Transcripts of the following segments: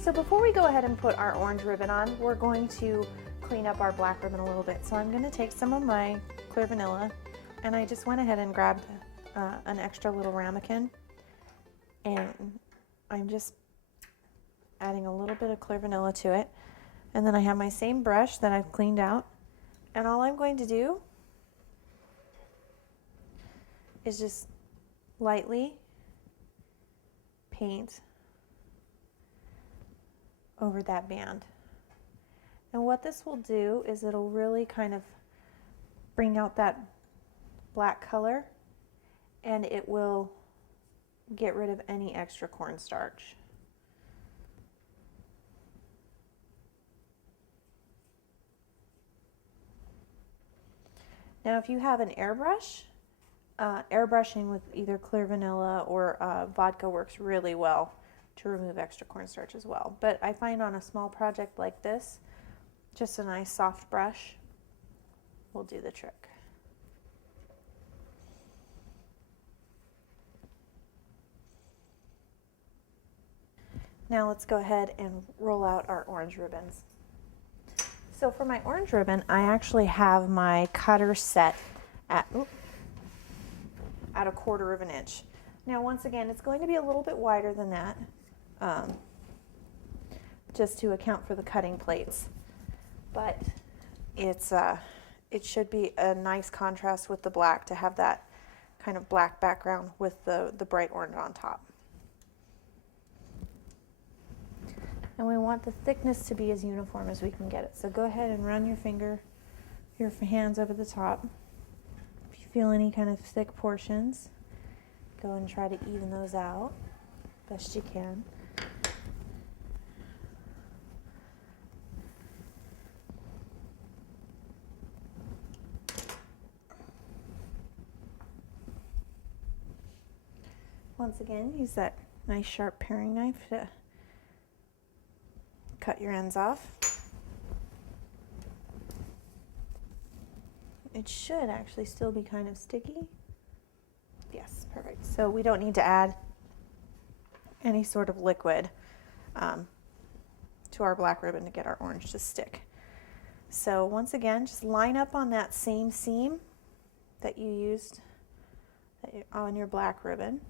So before we go ahead and put our orange ribbon on, we're going to clean up our black ribbon a little bit. So I'm going to take some of my clear vanilla, and I just went ahead and grabbed an extra little ramekin, and I'm just adding a little bit of clear vanilla to it. And then I have my same brush that I've cleaned out, and all I'm going to do is just lightly paint over that band. And what this will do is it'll really kind of bring out that black color, and it will get rid of any extra cornstarch. Now if you have an airbrush, airbrushing with either clear vanilla or vodka works really well to remove extra cornstarch as well. But I find on a small project like this, just a nice soft brush will do the trick. Now let's go ahead and roll out our orange ribbons. So for my orange ribbon, I actually have my cutter set at a 1/4 of an inch. Now once again, it's going to be a little bit wider than that, just to account for the cutting plates. But it should be a nice contrast with the black to have that kind of black background with the bright orange on top. And we want the thickness to be as uniform as we can get it. So go ahead and run your hands over the top. If you feel any kind of thick portions, go and try to even those out best you can. Once again, use that nice sharp paring knife to cut your ends off. It should actually still be kind of sticky. Yes, perfect. So we don't need to add any sort of liquid to our black ribbon to get our orange to stick. So once again, just line up on that same seam that you used on your black ribbon.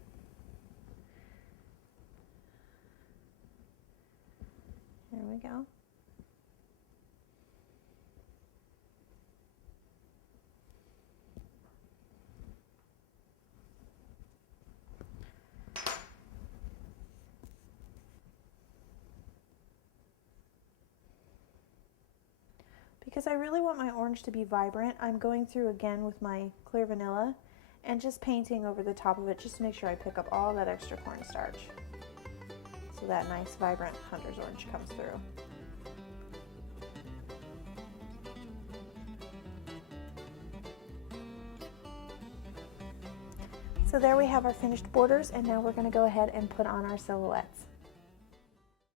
There we go. Because I really want my orange to be vibrant, I'm going through again with my clear vanilla and just painting over the top of it just to make sure I pick up all that extra cornstarch, so that nice vibrant hunter's orange comes through. So there we have our finished borders, and now we're going to go ahead and put on our silhouettes.